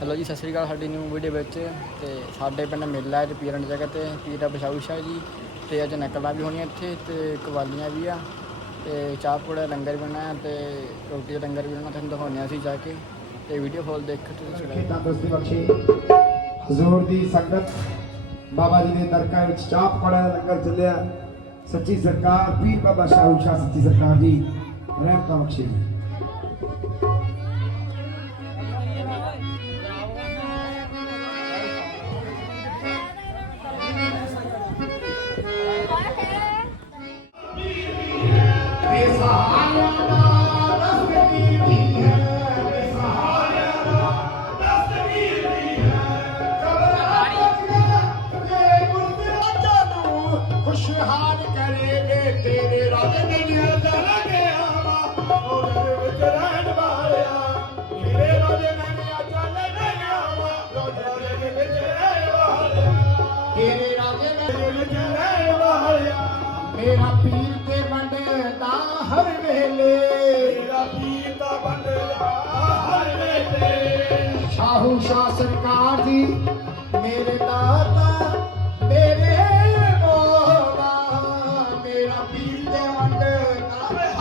Hello ਜੀ, ਸਤਿ ਸ੍ਰੀ ਅਕਾਲ ਸਾਡੀ new video ਵਿੱਚ ਤੇ ਸਾਡੇ ਪਿੰਡ ਮੇਲਾ ਹੈ ਪੀਰਨ ਦੀ ਜਗ੍ਹਾ ਤੇ, ਪੀਰ ਦਾ ਬਸ਼ਾਊ ਸ਼ਾਹ ਜੀ ਤੇ ਅੱਜ ਨਕਲਾਂ ਵੀ ਹੋਣੀਆਂ ਇੱਥੇ ਤੇ ਕਵਾਲੀਆਂ ਵੀ ਆ ਤੇ ਚਾਹ ਪੂੜਾ ਲੰਗਰ ਵੀ ਬਣਾਇਆ ਤੇ ਰੋਟੀ ਦਾ ਲੰਗਰ ਵੀ ਬਣਾਇਆ ਤੁਹਾਨੂੰ ਦਿਖਾਉਂਦੇ ਹਾਂ ਅਸੀਂ ਜਾ ਕੇ ਤੇ ਵੀਡੀਓ ਫੁੱਲ ਦੇਖੋ ਤੇ ਤੰਦਰੁਸਤੀ ਬਖਸ਼ੇ। ਹਜ਼ੂਰ ਦੀ ਸੰਗਤ, ਬਾਬਾ ਜੀ ਦੇ ਦਰਗਾਹ ਵਿੱਚ ਚਾਹ ਪਕੌੜਾ ਲੰਗਰ ਚੱਲਿਆ। ਸੱਚੀ ਸਰਕਾਰ, ਪੀਰ ਬਾਬਾ ਸ਼ਾਹੂ ਸ਼ਾਹ, ਸੱਚੀ ਸਰਕਾਰ ਜੀ, ਰਹਿਮਤ ਬਖਸ਼ੇ। ਮੇਰਾ ਪੀਰ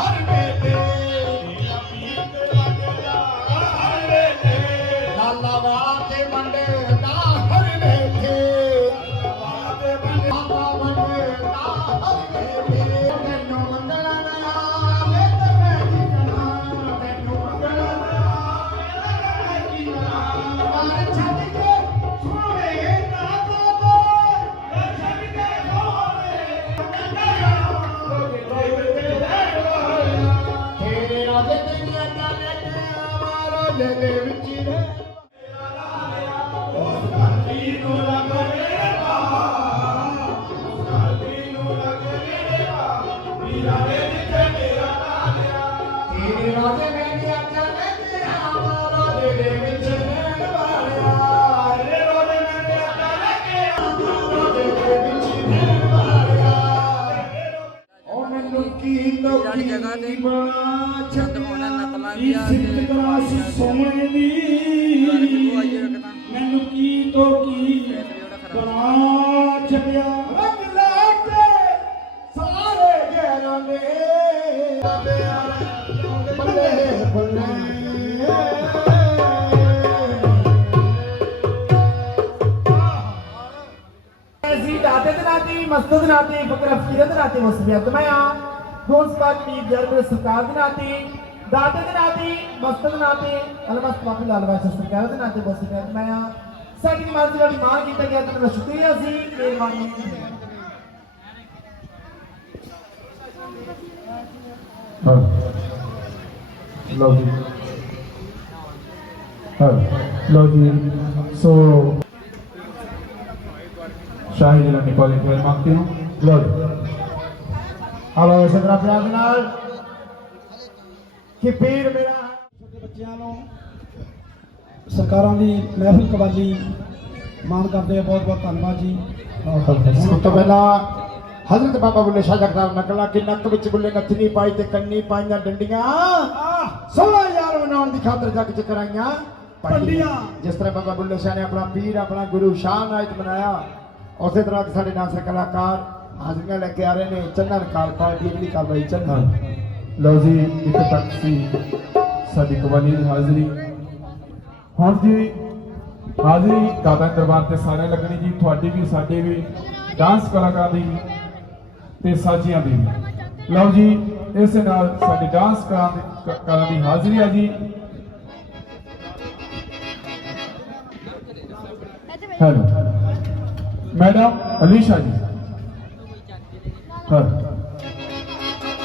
ਅਸੀਂ ਦਾਤੇ ਦੇ ਨਾਤੇ ਮਸਤਦ ਨਾਤੇ ਫਕਰ ਅਫਕੀਰਤ ਨਾਤੇ ਮੁਸਬੀਅਤ ਮੈਂ ਆ ਦੋਸਤ ਪਾਕ ਦੀ ਜਰਬ ਸਰਕਾਰ ਦੇ ਨਾਤੇ ਦਾਤੇ ਦੇ ਨਾਤੇ ਮਸਤਦ ਨਾਤੇ ਅਲਮਸ ਮਾਫੀ ਲਾਲ ਵਾਸਾ ਸਰਕਾਰ ਦੇ ਨਾਤੇ ਮੁਸਬੀਅਤ ਮੈਂ ਆ ਸਾਡੀ ਮਾਜ਼ੀ ਵਾਲੀ ਮਾਂ ਕੀਤਾ ਗਿਆ ਤੇ ਸ਼ੁਕਰੀਆ ਸੀ ਮਿਹਰਬਾਨੀ ਹਾਂ ਲਓ ਜੀ ਹਾਂ ਲਓ ਜੀ ਸੋ ਸ਼ਾਹੀ ਜੀ ਨੇ ਕਾਲਿੰਗ ਕਰ ਮੰਗਤੇ ਹਾਂ ਲਓ ਜੀ ਹਲੋ ਸਦਰਾ ਪਿਆਰ ਦੇ ਨਾਲ ਕਿ ਪੀਰ ਮੇਰਾ ਹੈ ਛੋਟੇ ਬੱਚਿਆਂ ਨੂੰ ਸਰਕਾਰਾਂ ਦੀ ਮਹਿਫਿਲ ਕਵਾਲੀ ਮਾਣ ਕਰਦੇ ਆ ਬਹੁਤ ਬਹੁਤ ਧੰਨਵਾਦ ਜੀ ਸਭ ਤੋਂ ਪਹਿਲਾਂ ਹਜ਼ਰਤ ਬਾਬਾ ਬੁੱਲੇ ਸ਼ਾਹ ਜਗਦਾਰ ਨਕਲਾ ਕਿ ਨੱਕ ਵਿੱਚ ਬੁੱਲੇ ਨੱਥਨੀ ਪਾਈ ਤੇ ਕੰਨੀ ਪਾਈਆਂ ਡੰਡੀਆਂ 16000 ਮਨਾਉਣ ਦੀ ਖਾਤਰ ਜੱਗ ਚ ਕਰਾਈਆਂ ਪੰਡੀਆਂ। ਜਿਸ ਤਰ੍ਹਾਂ ਬਾਬਾ ਬੁੱਲੇ ਸ਼ਾਹ ਨੇ ਆਪਣਾ ਪੀਰ ਆਪਣਾ ਗੁਰੂ ਸ਼ਾਹ ਨਾਇਤ ਬਣਾਇਆ ਉਸੇ ਤਰ੍ਹਾਂ ਸਾਡੇ ਨਾਲ ਕਲਾਕਾਰ ਹਾਜ਼ਰੀਆਂ ਲੈ ਕੇ ਆ ਰਹੇ ਨੇ ਚੰਨਨ ਕਾਲ ਪਾਰਟੀ ਅਗਲੀ ਕਾਰਵਾਈ ਚੰਨਨ ਲਓ ਜੀ, ਇੱਕ ਤੱਕ ਸੀ, ਸਾਡੀ ਕਵਾਲੀ ਦੀ ਹਾਜ਼ਰੀ। ਹੁਣ ਜੀ, ਹਾਜ਼ਰੀ ਦਾਦਾ ਦਰਬਾਰ ਤੇ ਸਾਰਿਆਂ ਲੱਗਣੀ ਜੀ, ਤੁਹਾਡੀ ਵੀ, ਸਾਡੇ ਵੀ, ਡਾਂਸ ਕਲਾਕਾਰ ਦੀ ਵੀ ਤੇ ਸਾਜੀਆਂ ਦੀ। ਲਓ ਜੀ, ਇਸੇ ਨਾਲ ਸਾਡੇ ਡਾਂਸ ਕਰਾਂ ਦੀ ਕ- ਦੀ ਹਾਜ਼ਰੀ ਆ ਜੀ। Hello. Madam Alicia.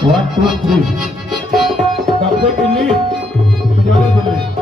One, two, three. Come take a.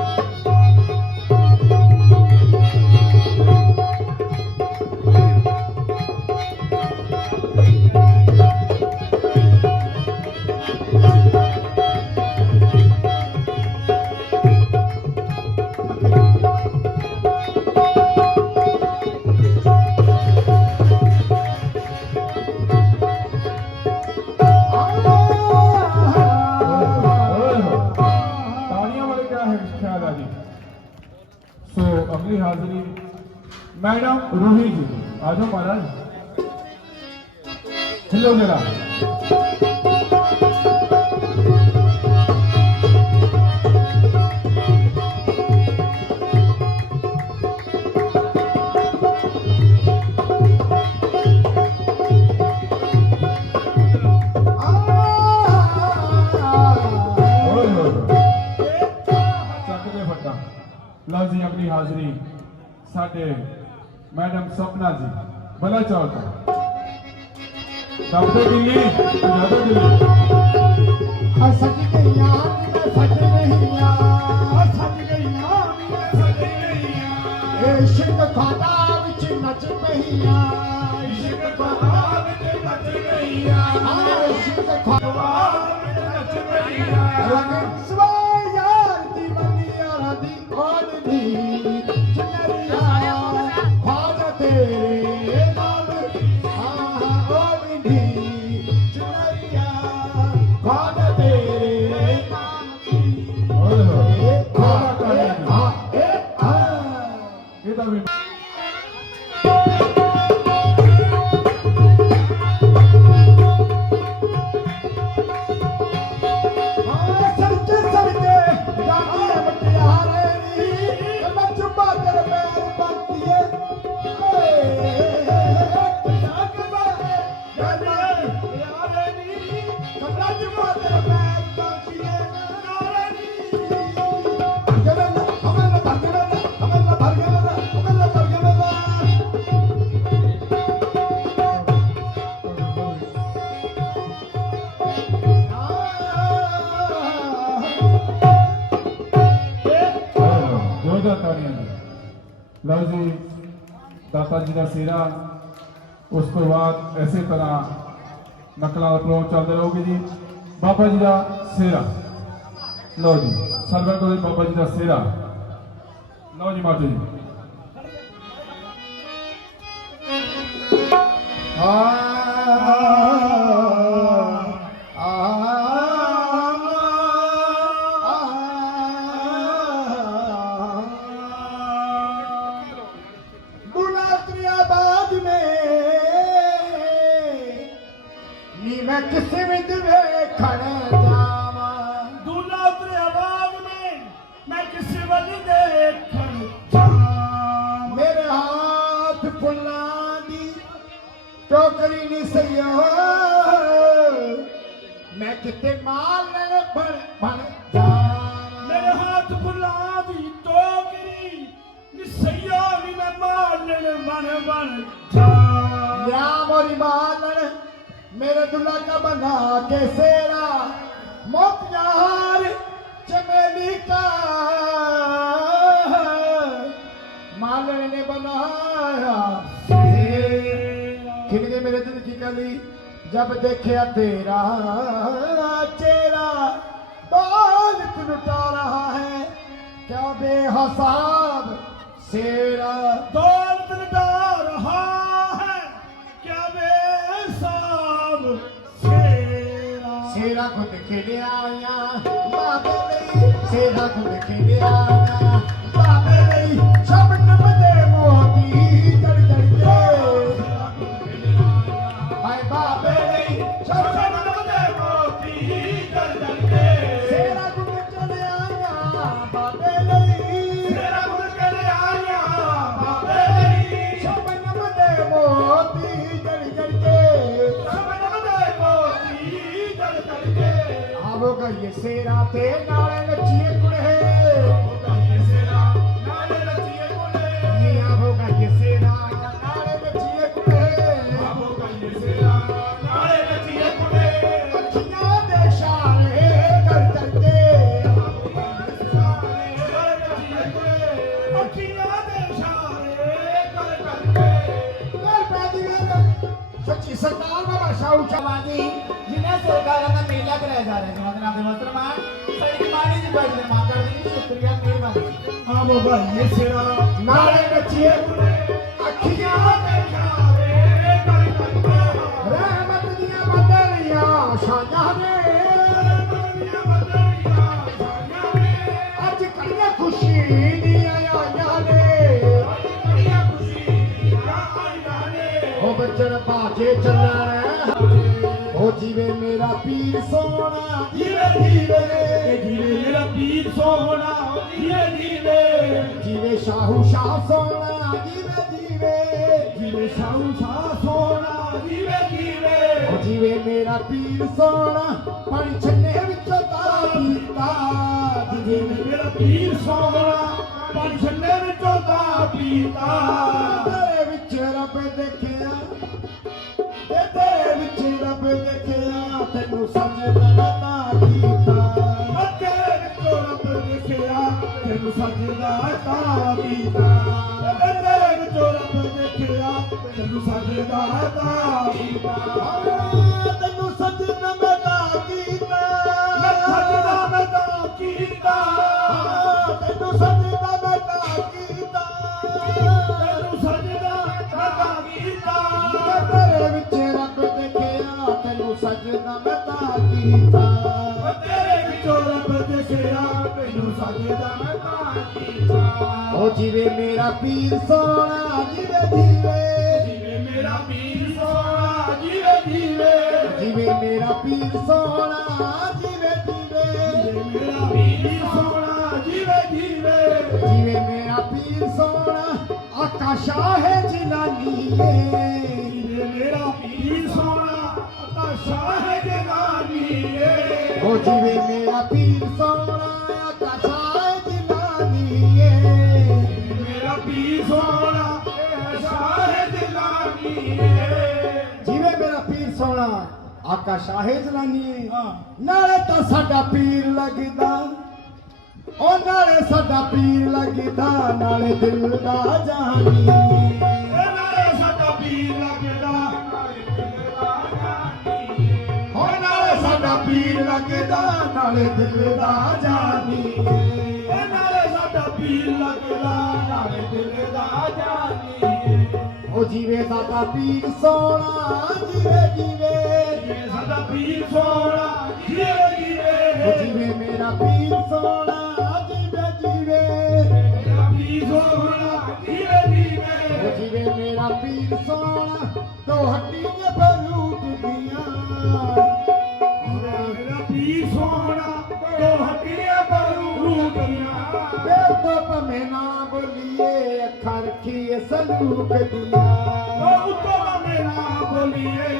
Madam Roohi ji, ਆ ਜਾਓ ਮਹਾਰਾਜ। ਹਿਲੋ ਜਰਾ। ਚੱਕ ਦੇ ਫੱਟਾ। ਲਓ ਜੀ, ਆਪਣੀ ਹਾਜ਼ਰੀ। ਸਾਡੇ ਮੈਡਮ ਸਪਨਾ ਜੀ ਖਾਦਾ ਵਿੱਚ ਨੱਚ ਜੋਦਾ ਤਾੜੀਆਂ ਜੀ ਲਓ ਜੀ, ਦਾਤਾ ਜੀ ਦਾ ਸੇਰਾ ਉਸ ਤੋਂ ਬਾਅਦ ਐਸੇ ਤਰ੍ਹਾਂ ਨਕਲਾਂ ਦਾ ਪ੍ਰੋਗਰਾਮ ਚੱਲਦਾ ਰਹੂਗਾ ਜੀ। ਬਾਬਾ ਜੀ ਦਾ ਸੇਰਾ ਲਓ ਜੀ ਸਰਵਰ ਕੋਲ ਬਾਬਾ ਜੀ ਦਾ ਸੇਰਾ ਲਓ ਜੀ ਮਾਤਾ ਜੀ। ਮੈਂ ਕਿਸੇ ਵਿੱਚ ਮੇਰੇ ਦੁੱਲਾ ਕਾ ਬਣਾ ਕੇ ਸੇਰਾ ਮੋਤਿਆਰ ਚਮੇਲੀ ਕਾ। ਮਾਲਣ ਨੇ ਬਣਾਇਆ ਖਿਲ ਗਏ ਮੇਰੇ ਦਿਲ ਕੀ ਕਲੀ ਜਬ ਦੇਖਿਆ ਤੇਰਾ ਚਿਹਰਾ ਦੌਲਤ ਲੁਟਾ ਰਹਾ ਹੈ ਕਿਆ ਬੇਹਸਾਬ ਸੇਰਾ ਖੁਦ ਖੇਡਿਆਇਆ ਬਾਬੇ ਲਈ ਸੇਰਾ ਖੁਦ ਖੇਡਿਆਇਆ ਬਾਬੇ ਲਈ ਸ਼ਬਦ ਮਦੇ ਮੋਤੀ ਜੜ ਜੜ ਭੰਗੜੇ ਸੇਰਾ ਤੇ ਨਾਲ ਨੱਚੀਏ ਕੁੜੇ। ਭੰਗੜੇ ਸੇਰਾ, ਨਾਲ ਨੱਚੀਏ ਕੁੜੇ। ਮੀਆਂ ਭੰਗੜੇ ਸੇਰਾ ਨਾਲ ਨੱਚੀਏ ਕੁੜੇ ਭੰਗੜੇ ਸੇਰਾ ਨਾਲ ਨੱਚੀਏ ਕੁੜੇ ਅੱਖੀਆਂ ਦੇ ਇਸ਼ਾਰੇ ਕਰ ਤੰਦੇ ਸੱਚੀ ਸਰਦਾਰ ਬਾਬਾ ਸ਼ਾਹੂ ਚਵਾਨੀ ہاں بابا یہ بچن باجے چلنا ਉਹ ਉਹ ਜੀਵੇ ਮੇਰਾ ਪੀਰ ਸੋਹਣਾ ਜੀਵੇ ਜੀਵੇ ਜੀਵੇ ਮੇਰਾ ਪੀਰ ਸੋਹਣਾ ਜੀਵੇ ਜੀਵੇ ਜੀਵੇ ਸ਼ਾਹੂ ਸ਼ਾਹ ਸੋਹਣਾ ਜੀਵੇ ਜੀਵੇ ਜੀਵੇ ਸ਼ਾਹੂ ਸ਼ਾਹ ਸੋਹਣਾ ਜੀਵੇ ਜੀਵੇ ਉਹ ਜੀਵੇ ਮੇਰਾ ਪੀਰ ਸੋਹਣਾ ਪਾਣੀ ਛੰਨੇ ਵਿੱਚੋਂ ਤਾਂ ਪੀਤਾ। ਜੀਵੇ ਮੇਰਾ ਪੀਰ ਸੋਹਣਾ ਪੰਜ ਛੰਨੇ ਵਿੱਚੋਂ ਦਾ ਪੀਤਾ। ਤੇਰੇ ਵਿੱਚ ਰੱਬ ਦੇਖਿਆ ਜਿਵੇਂ ਮੇਰਾ ਪੀਰ ਸੋਹਣਾ ਜਿਵੇਂ ਜੀਵੇ ਮੇਰਾ ਪੀਰ ਸੋਹਣਾ ਜਿਵੇਂ ਜੀਵੇ ਮੇਰਾ ਪੀਰ ਸੋਹਣਾ ਜੀਵੇ ਜੀਵੇ ਜਿਵੇਂ ਮੇਰਾ ਪੀਰ ਸੋਹਣਾ ਆਕਾਸ਼ਾ ਹੈ ਜਿਨਾਨੀਏ। ਜੀਵੇ ਮੇਰਾ ਪੀਰ ਸੋਹਣਾ ਅਤਾ ਸ਼ਾਹ ਜਗਾਨੀਏ ਉਹ ਜਿਵੇਂ ਮੇਰਾ ਪੀਰ ਸੋਹਣਾ ਆਕਾਸ਼ਾ ਹੈ ਜਿਨਾਨੀਏ। ਮੇਰਾ ਪੀਰ ਸੋਹਣਾ ਸ਼ਾਹ ਜਗਾਨੀਏ ਜਿਵੇਂ ਮੇਰਾ ਪੀਰ ਸੋਹਣਾ ਆਕਾਸ਼ਾ ਹੈ ਜਨਾਨੀਏ ਹਾਂ ਨਾਲੇ ਤਾਂ ਸਾਡਾ ਪੀਰ ਲੱਗਦਾ। ਉਹ ਨਾਲੇ ਸਾਡਾ ਪੀਰ ਲੱਗਦਾ ਨਾਲੇ ਦਿਲ ਦਾ ਜਾਨੀ ਨਾਲੇ ਸਾਡਾ ਪੀਰ ਲੱਗਦਾ ਨਾਲੇ ਦਿਲ ਦਾ ਜਾਨੀ ਹੋ ਨਾਲੇ ਸਾਡਾ ਪੀਰ ਲੱਗਦਾ ਨਾਲੇ ਦਿਲ ਦਾ ਜਾਨੀ ਨਾਲੇ ਸਾਡਾ ਪੀਰ ਲੱਗਦਾ ਜੀਵੇ ਸਾਡਾ ਪੀਰ ਸੋਹਣਾ ਜੀਵੇ ਜੀਵੇ। ਜਿਵੇਂ ਸਾਡਾ ਪੀਰ ਸੋਹਣਾ ਜੀਵੇ ਜੀਵੇ। ਜੀਵੇ ਮੇਰਾ ਪੀਰ ਸੋਹਣਾ ਜੀਵੇ ਜੀਵੇ। ਮੇਰਾ ਪੀਰ ਸੋਹਣਾ ਜੀਵੇ ਜੀਵੇ। ਜੀਵੇ ਮੇਰਾ ਪੀਰ ਸੋਹਣਾ ਦੋ ਹੱਡੀਆਂ ਬਰੂਟ ਤੋਂ ਭਵੇਂ ਨਾ ਬੋਲੀਏ ਅੱਖਾਂ ਰੱਖੀਏ ਸਲੂਕ ਦੀਆਂ। ਉਹ ਉੱਤੋਂ ਮੇਰਾ ਬੋਲੀਏ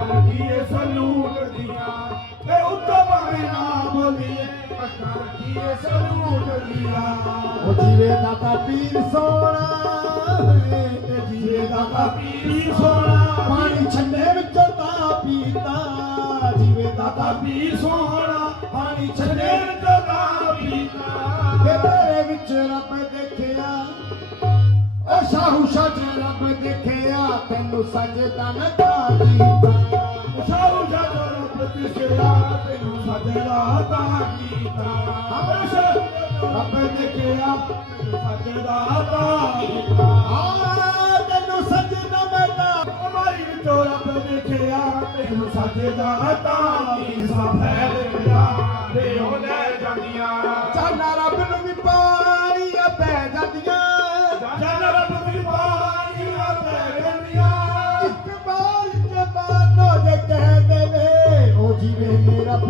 ਕਰਦੀਏ ਸਲੂਟ ਦੀਆਂ। ਤੇ ਉੱਤੋਂ ਨਾ ਬੋਲੀਏ ਕਰਦੀਏ ਸਲੂਟ ਦੀਆਂ। ਉਹ ਜੀਵੇ ਦਾਤਾ ਪੀਰ ਸੋਹਣਾ ਤੇ ਜੀਏ ਦਾ ਤਾਂ ਪੀਰ ਸੋਹਣਾ। ਤੇਰੇ ਰੱਬ ਦੇਖਿਆ। ਉਹ ਸ਼ਾਹੂ ਸ਼ਾਹ ਰੱਬ ਦੇਖਿਆ। ਤੈਨੂੰ ਸਜਦਾ ਮੈਂ ਤਾਂ ਕੀਤਾ ਸਾਉ ਰੱਬ ਦਿਸਿਆ ਤੈਨੂੰ ਸਜਦਾ ਤਾਂ ਹਮੇਸ਼ਾ ਰੱਬ ਦੇਖਿਆ। ਤੈਨੂੰ ਸਜਦਾ ਤਾਂ ਆ ਤੈਨੂੰ ਸਜਦਾ ਮੈਂ ਤਾਂ ਮਾਰੀ ਵਿੱਚੋਂ ਰੱਬ ਦੇਖਿਆ। ਤੈਨੂੰ ਸਜਦਾ ਤਾਂ ਕੀਤਾ ਫੈਲ ਗਿਆ ਰੇ ਉਹ ਲੈ ਜਾਂਦੀਆਂ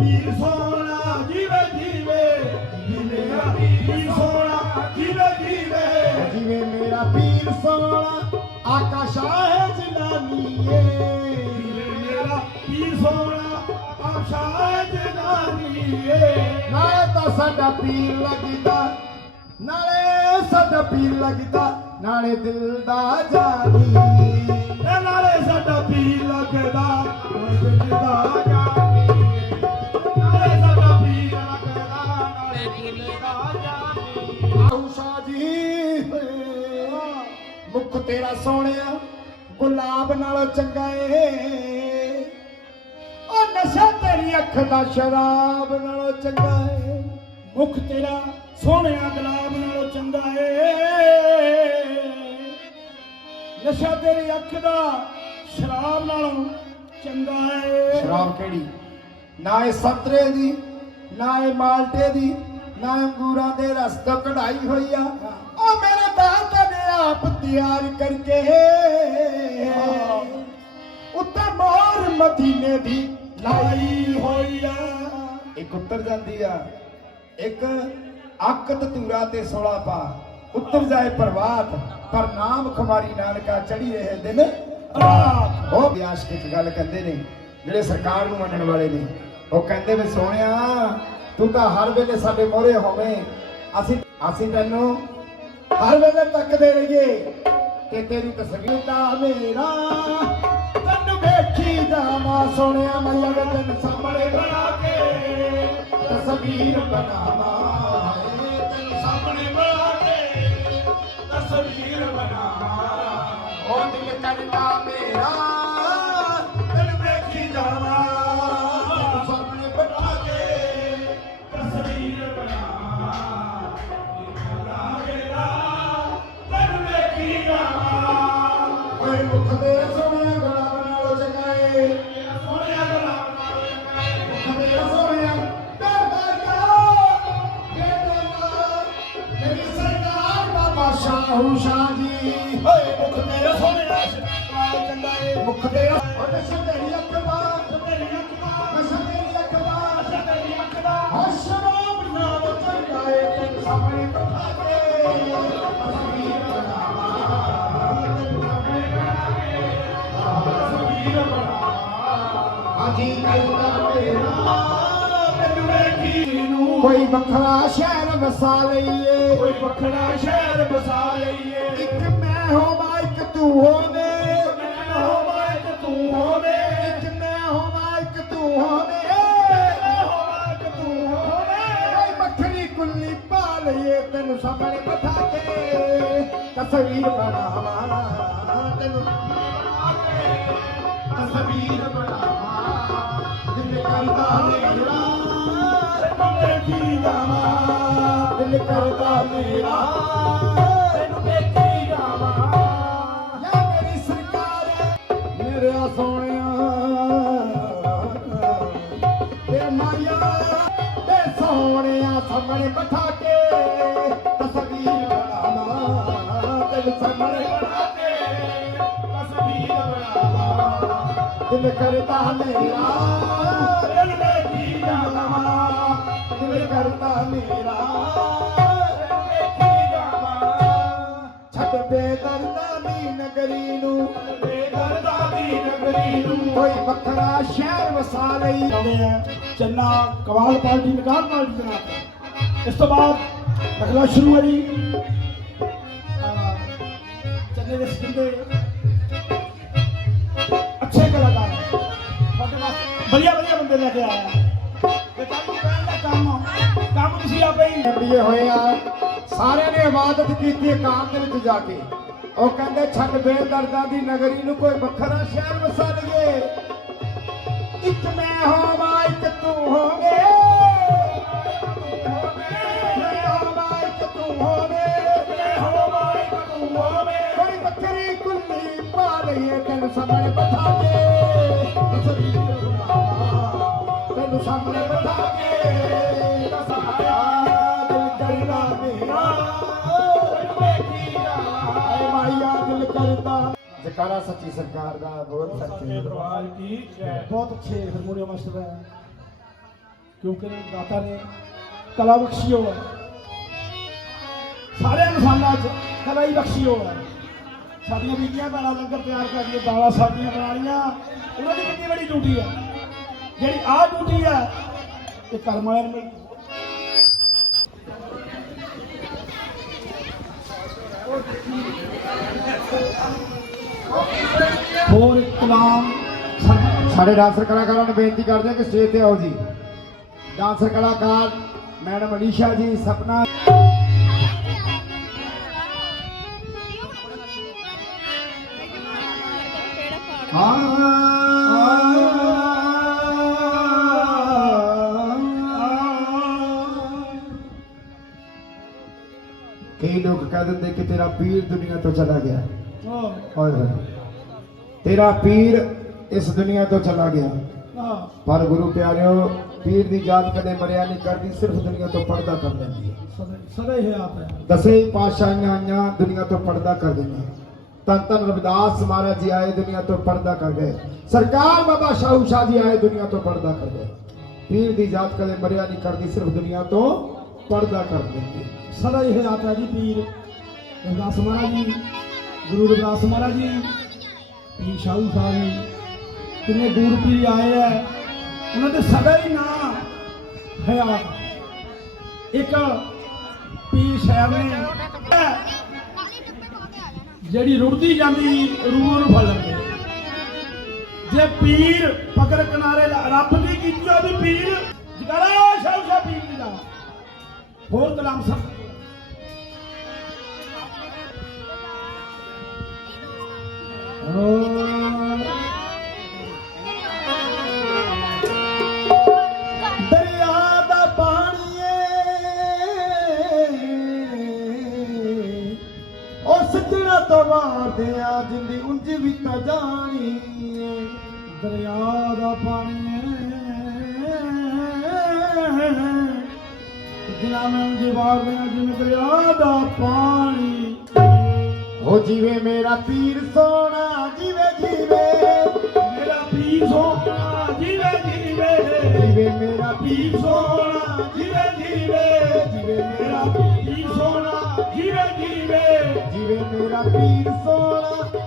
ਪੀਰ ਸੋਹਣਾ ਜੀਵੇ ਜੀਵੇ ਮੇਰਾ ਪੀਰ ਸੋਹਣਾ ਜੀਵੇ ਜੀਵੇ ਜਿਵੇਂ ਮੇਰਾ ਪੀਰ ਸੋਹਣਾ ਆਕਾਸ਼ਾ ਹੈ ਜਨਾਨੀਏ। ਜੀਵੇ ਮੇਰਾ ਪੀਰ ਸੋਹਣਾ ਆਸ਼ਾ ਜਨਾਨੀਏ। ਨਾਲੇ ਤਾਂ ਸਾਡਾ ਪੀਰ ਲੱਗਦਾ ਨਾਲੇ ਸਾਡਾ ਪੀਰ ਲੱਗਦਾ ਨਾਲੇ ਦਿਲ ਦਾ ਜਾਨੀ। ਨਾਲੇ ਸਾਡਾ ਪੀਰ ਲੱਗਦਾ ਦਿਲ ਦਾ ਜਾਨੀ ਜੀ। ਮੁਖ ਤੇਰਾ ਸੋਹਣਿਆ, ਗੁਲਾਬ ਨਾਲੋਂ ਚੰਗਾ ਏ। ਉਹ ਨਸ਼ਾ ਤੇਰੀ ਅੱਖ ਦਾ ਸ਼ਰਾਬ ਨਾਲੋਂ ਚੰਗਾ ਏ। ਮੁਖ ਤੇਰਾ ਸੋਹਣਿਆ, ਗੁਲਾਬ ਨਾਲੋਂ ਚੰਗਾ ਏ। ਨਸ਼ਾ ਤੇਰੀ ਅੱਖ ਦਾ ਸ਼ਰਾਬ ਨਾਲੋਂ ਚੰਗਾ ਏ। ਸ਼ਰਾਬ ਕਿਹੜੀ? ਨਾ ਇਹ ਸੰਤਰੇ ਦੀ, ਨਾ ਇਹ ਮਾਲਟੇ ਦੀ। ਨਾ ਅੰਗੂਰਾਂ ਦੇ ਰਸ ਤੋਂ ਕਢਾਈ ਹੋਈ ਆ। ਉਹ ਮੇਰੇ ਦਾਤਾ ਨੇ ਆਪ ਤਿਆਰ ਕਰਕੇ ਮੋਰ ਮਦੀਨੇ ਦੀ ਲਾਈ ਹੋਈ ਆ। ਇੱਕ ਉੱਤਰ ਜਾਂਦੀ ਆ, ਇੱਕ ਅੱਕ ਤਤੂਰਾ ਤੇ ਸੋਲਾ ਪਾ। ਉੱਤਰ ਜਾਏ ਪ੍ਰਵਾਤ ਪਰ ਨਾਮ ਖਮਾਰੀ ਨਾਨਕਾ ਚੜੀ ਰਹੇ ਦਿਨ ਰਾਤ। ਉਹ ਵਿਆਸ ਇੱਕ ਗੱਲ ਕਹਿੰਦੇ ਨੇ, ਜਿਹੜੇ ਸਰਕਾਰ ਨੂੰ ਮੰਨਣ ਵਾਲੇ ਨੇ। ਉਹ ਕਹਿੰਦੇ ਵੀ ਸੋਹਣਿਆ ਤੂੰ ਤਾਂ ਹਰ ਵੇਲੇ ਸਾਡੇ ਮੋਹਰੇ ਹੋਵੇਂ। ਅਸੀਂ ਅਸੀਂ ਤੈਨੂੰ ਹਰ ਵੇਲੇ ਤੱਕਦੇ ਰਹੀਏ। ਕਿ ਤੇਰੀ ਤਸਵੀਰ ਦਾ ਮੇਰਾ ਤੈਨੂੰ ਵੇਖੀ ਜਾਵਾਂ। ਸੋਹਣਿਆ ਮੈਂ ਲੜ ਸਾਹਮਣੇ ਬਣਾ ਕੇ ਤਸਵੀਰ ਬਣਾਵਾਂ। ਤੈਨੂੰ ਸਾਹਮਣੇ ਬਣਾ ਕੇ ਤਸਵੀਰ ਬਣਾਵਾਂ। ਉਹ ਦਿਲ ਕਰਦਾ ਓਏ ਮੁਖ ਦੇ ਸੋਹਣਿਆ ਗੁਲਾਬ ਨਾਲ ਜਗਾਏ ਸੋਹਣਿਆ ਗੁਲਾਬ ਨਾਲ ਜਗਾਏ ਮੁਖ ਦੇ ਸੋਹਣਿਆ ਬੇਬਰਕਾ ਬੇਬਰਕਾ ਮੇਰੀ ਸਰਕਾਰ ਦਾ ਸ਼ਾਹ ਜੀ। ਓਏ ਮੁਖ ਦੇ ਨਾਲ ਜਗਾਏ ਮੁਖ ਦੇ ਓਏ ਸਤੇਰੀ ਅੱਖਾਂ ਸਤੇਰੀ ਕੋਈ ਵੱਖਰਾ ਸ਼ਹਿਰ ਵਸਾ ਲਈਏ। ਕੋਈ ਵੱਖਰਾ ਸ਼ਹਿਰ ਵਸਾ ਲਈਏ। ਇੱਕ ਮੈਂ ਹੋਵਾਂ ਇੱਕ ਤੂੰ ਹੋਵੇ। ਮੈਂ ਹੋਵਾਂ ਇੱਕ ਤੂੰ ਹੋਵੇ। ਇੱਕ ਮੈਂ ਹੋਵਾਂ ਇੱਕ ਤੂੰ ਹੋਵੇ। ਮੈਂ ਹੋਵਾਂ ਇੱਕ ਤੂੰ ਹੋਵੇ। ਕੋਈ ਵੱਖਰੀ ਕੁੱਲੀ ਪਾ ਲਈਏ ਤੈਨੂੰ ਸਾਹਮਣੇ ਬਿਠਾ ਕੇ ਤਸਵੀਰ ਬਣਾਵਾਂ ਤੈਨੂੰ ਤਸਵੀਰ ਬਣਾਵਾਂ ਦਿਲ ਕਰਦਾ ਮੇਰਾ ਤੈਨੂੰ ਵੇਖੀ ਜਾਵਾਂ ਦਿਲ ਕਰਦਾ ਮੇਰਾ ਤੈਨੂੰ ਵੇਖੀ ਜਾਵਾਂ ਯਾ ਮੇਰੀ ਸਰਕਾਰ ਮੇਰਾ ਸੋਹਣਿਆ ਤੇ ਮਾਇਆ ਤੇ ਸੋਹਣਿਆ ਸਾਹਮਣੇ ਬਿਠਾ ਕੇ ਤਸਵੀਰ ਬਣਾਵਾਂ ਤੈਨੂੰ ਸਾਹਮਣੇ ਬਿਠਾ ਕੇ ਤਸਵੀਰ ਬਣਾਵਾਂ ਦਿਲ ਕਰਦਾ ਮੇਰਾ ਦਿਲ ਵੇਖੀ ਜਾਵਾਂ ਦਿਲ ਕਰਦਾ ਮੇਰਾ। ਛੱਡ ਬੇਦਰਦਾ ਦੀ ਨਗਰੀ ਨੂੰ। ਬੇਦਰਦਾ ਦੀ ਨਗਰੀ ਨੂੰ। ਕੋਈ ਵੱਖਰਾ ਸ਼ਹਿਰ ਵਸਾ ਲਈ ਚੰਨਾ ਕਵਾਲ ਪਾਰਟੀ ਨਿਕਾਲ ਪਾਰਟੀ ਨਾਲ ਇਸ ਤੋਂ ਬਾਅਦ ਅਗਲਾ ਸ਼ੁਰੂ ਹੈ ਜੀ। ਅਹ ਚੰਨੇ ਦੇ ਸਿੰਦੇ ਅੱਛੇ ਕਲਾਕਾਰ। ਵਧੀਆ ਵਧੀਆ ਬੰਦੇ ਲੈ ਕੇ ਆਇਆ। ਤੁਹਾਨੂੰ ਕਹਿਣ ਦਾ ਕੰਮ ਕੰਮ ਤੁਸੀਂ ਆਪੇ ਹੀ ਬੜੀਏ ਹੋਏ ਆ ਸਾਰਿਆਂ ਨੇ ਇਬਾਦਤ ਕੀਤੀ ਇਕਾਂਤ ਦੇ ਵਿੱਚ ਜਾ ਕੇ ਉਹ ਕਹਿੰਦੇ ਛੱਡ ਬੇਦਰਦਾਂ ਦੀ ਨਗਰੀ ਨੂੰ ਕੋਈ ਵੱਖਰਾ ਸ਼ਹਿਰ ਵਸਾ ਲਈਏ। ਇੱਕ ਮੈਂ ਹੋਵਾਂ, ਇੱਕ ਤੂੰ ਹੋਵੇ। ਕੋਈ ਵੱਖਰੀ ਕੁੱਲੀ ਪਾ ਲਈਏ, ਤੈਨੂੰ ਸਾਹਮਣੇ ਬਿਠਾ ਕੇ। سچیار بہت اچھے کیونکہ کلا بخشی ہو سارے مسالہ ہوا ہے۔ ساری بیجیاں لگ تک دال سبزیاں بنانا انہوں کی کئی ڈیوٹی ہے؟ جی آرمائر نہیں ਹੋਰ ਕਲਾਮ ਸਾਡੇ ਡਾਂਸਰ ਕਲਾਕਾਰਾਂ ਨੂੰ ਬੇਨਤੀ ਕਰਦੇ ਹਾਂ ਕਿ ਸਟੇਜ ਤੇ ਆਓ ਜੀ। ਡਾਂਸਰ ਕਲਾਕਾਰ ਮੈਡਮ ਅਨੀਸ਼ਾ ਜੀ, ਸਪਨਾ ਕਈ ਲੋਕ ਕਹਿ ਦਿੰਦੇ ਕਿ ਤੇਰਾ ਪੀਰ ਦੁਨੀਆ ਤੋਂ ਚਲਾ ਗਿਆ। ਹਾਂ ਹੋਏ ਹੋਏ। ਤੇਰਾ ਪੀਰ ਇਸ ਦੁਨੀਆ ਤੋਂ ਚਲਾ ਗਿਆ। ਪਰ ਗੁਰੂ ਪਿਆਰਿਓ ਪੀਰ ਦੀ ਯਾਦ ਕਦੇ ਮਰਿਆ ਨਹੀਂ ਕਰਦੀ ਸਿਰਫ ਦੁਨੀਆ ਤੋਂ ਪਰਦਾ ਕਰ ਦਿੰਦੀ ਹੈ। ਸਦਾ ਸਦਾ ਹੀ ਆਪ ਹੈ। ਦਸੇ ਪਾਸ਼ਾਹੀਆਂ ਆਈਆਂ ਦੁਨੀਆ ਤੋਂ ਪਰਦਾ ਕਰ ਦਿੰਦੀਆਂ। ਤਨ ਤਨ ਰਵਿਦਾਸ ਮਹਾਰਾਜ ਜੀ ਆਏ ਦੁਨੀਆ ਤੋਂ ਪਰਦਾ ਕਰ ਗਏ। ਸਰਕਾਰ ਬਾਬਾ ਸ਼ਾਹੂ ਸ਼ਾਹ ਜੀ ਆਏ ਦੁਨੀਆ ਤੋਂ ਪਰਦਾ ਕਰ ਗਏ। ਪੀਰ ਦੀ ਜਾਤ ਕਦੇ ਮਰਿਆ ਨਹੀਂ ਕਰਦੀ ਸਿਰਫ ਦੁਨੀਆ ਤੋਂ ਪਰਦਾ ਕਰ ਦਿੰਦੀ ਸਦਾ ਇਹ ਹੈ ਜੀ ਪੀਰ। ਰਵਿਦਾਸ ਮਹਾਰਾਜ ਜੀ ਗੁਰੂ ਰਵਿਦਾਸ ਮਹਾਰਾਜ ਜੀ ਪੀਰ ਸ਼ਾਹੂ ਸਾਹਿਬ ਜੀ, ਕਿੰਨੇ ਦੂਰ ਪੀਰ ਆਏ ਆ। ਉਹਨਾਂ ਦੇ ਸਦਾ ਹੀ ਨਾਂ ਹਯਾਤ ਇੱਕ ਪੀਰ ਸ਼ਹਿਰ ਨੇ ਜਿਹੜੀ ਰੁੜਦੀ ਜਾਂਦੀ, ਰੂਹ ਨੂੰ ਫੜ ਲੈਂਦੇ। ਜੇ ਪੀਰ ਫਕਰ ਕਿਨਾਰੇ ਰੱਬ ਦੀ ਕੀਤੀ ਉਹਦੀ ਪੀਰ? ਜਗਰਾ ਸ਼ਾਹ ਸਾਹਿਬ ਪੀਰ ਦਾ। ਹੋਰ ਕਲਾਮ ਸਭ ਪੀਰ ਸੋਹਣਾ ਜੀਵੇ ਜੀਵੇ ਜੀਵੇ ਮੇਰਾ ਪੀਰ ਸੋਹਣਾ ਜੀਵੇ ਜੀਵੇ ਜੀਵੇ ਮੇਰਾ ਪੀਰ ਸੋਹਣਾ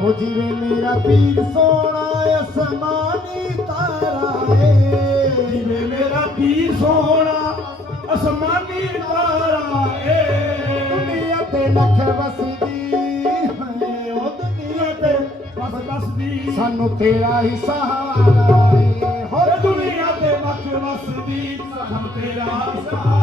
ਹੋ ਜੀਵੇ ਮੇਰਾ ਪੀਰ ਸੋਹਣਾ ਅਸਮਾਨੀ ਤਾਰਾ ਏ ਜਿਵੇਂ ਮੇਰਾ ਪੀਰ ਸੋਹਣਾ ਅਸਮਾਨੀ ਤਾਰਾ ਏ ਦੁਨੀਆ ਤੇ ਲੱਖ ਵਸਦੀ ਹੈ ਉਹ ਦੁਨੀਆ ਤੇ ਬਸ ਬਸਦੀ ਸਾਨੂੰ ਤੇਰਾ ਹੀ। ਸਹਾਰਾ राजा